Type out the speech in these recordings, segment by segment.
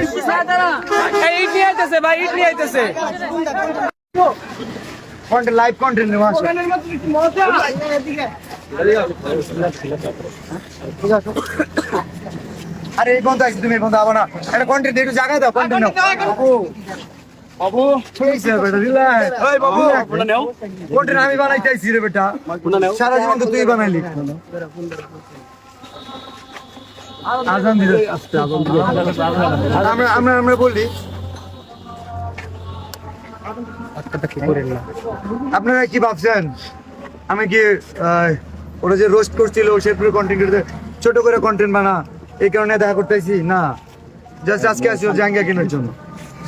ইট নিয়ে আইতেছে ভাই, ইট নিয়ে আইতেছে। লাইভ কন্টেন্ট নেওয়া আছে। আরে এই বন্ধু আইছি, তুমি এই বন্ধু আবো না, একটা কন্টেন্ট একটু জায়গায় দাও, কন্টেন্ট নাও বাবু। ঠিক আছে বেটা, রিল্যাক্স। ওই বাবু কন্টেন্ট আমি বানাইতেছি রে বেটা, সারা জীবন তো তুই বানাইলি। আজান দিলে আমরা বলি আপনারা কি ভাবছেন আমি কি ওরা যে রোস্ট করছিল শেরপুরের কন্টেন্ট ছোট করে কন্টেন্ট বানা এই কারণে দেখা করতেছি না, জাস্ট আজকে আসি জাঙ্গিয়া কেনার জন্য।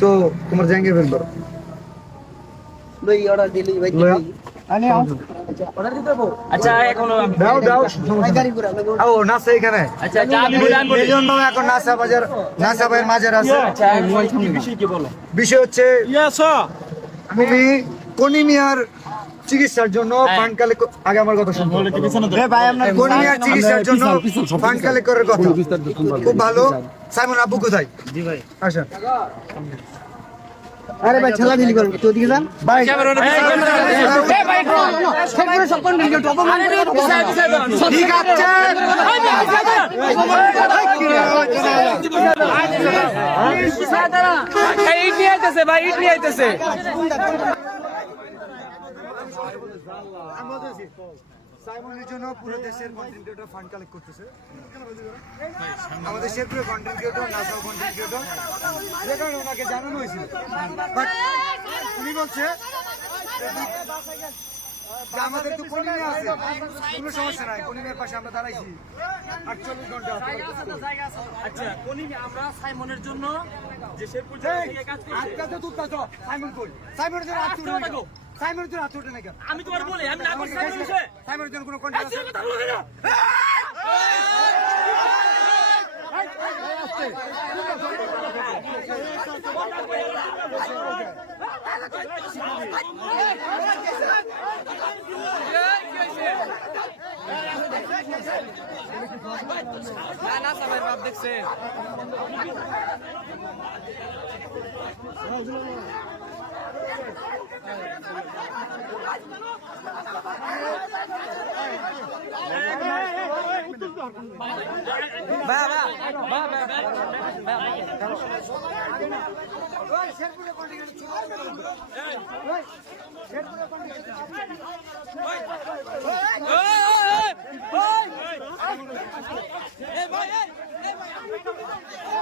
তো তোমার জাঙ্গিয়া বের করো ভাই, অর্ডার দিলি ভাই, আচ্ছা এখন দাও দাও ও নাসা এখানে। আচ্ছা আমি মিলিয়ন বাবা এখন নাসা বাজার, নাসা ভাইয়ের মাঝের আছে। বিষয় হচ্ছে তুমি কনিমিয়ার চিকিৎসার জন্য ফান্ড কালেক্ট, আগে আমার কথা শুনুন ভাই, আপনার কনিমিয়ার চিকিৎসার জন্য ফান্ড কালেক্ট করার কথা খুব ভালো। সাইমন আব্বু কোথায়? জি ভাই আসেন। আরে ভাই ছেলা দিলি করো তো দিকে যান ভাই, সব কন্টেন্ট টপ ঠিক আছে। ইট নিয়ে আইতেছে ভাই, ইট নিয়ে আইতেছে। সাইমনের জন্য পুরো দেশের কন্টেন্ট ক্রিয়েটর ফান্ড কালেক্ট করতেছে। আমাদের শেরপুরের কন্টেন্ট ক্রিয়েটর, নাসাও কন্টেন্ট ক্রিয়েটর, যে কারণে ওনাকে জানানো হয়েছিল, বাট উনি বলছে যে আমাদের তো কলিমে আছে, কোনো সমস্যা নাই, কলিমের পাশে আমরা দাঁড়াইছি 48 ঘন্টা। আচ্ছা কনিমি আমরা সাইমনের জন্য যে শেরপুর থেকে কাজ করছি, আজকে তো তুই তো সাইমন কই, সাইমনের জন্য আজ তুই না, সাইমনের জন্য আজ তুই না কেন? আমি তোমার বলি আমি না করছি সাইমনের বিষয়ে। সাইমনের জন্য কোনো কন্টেন্ট আছে? না সবাই বাপ দেখছে। শেরপুরের কন্টেন্ট শেরপুরের কন্টেন্ট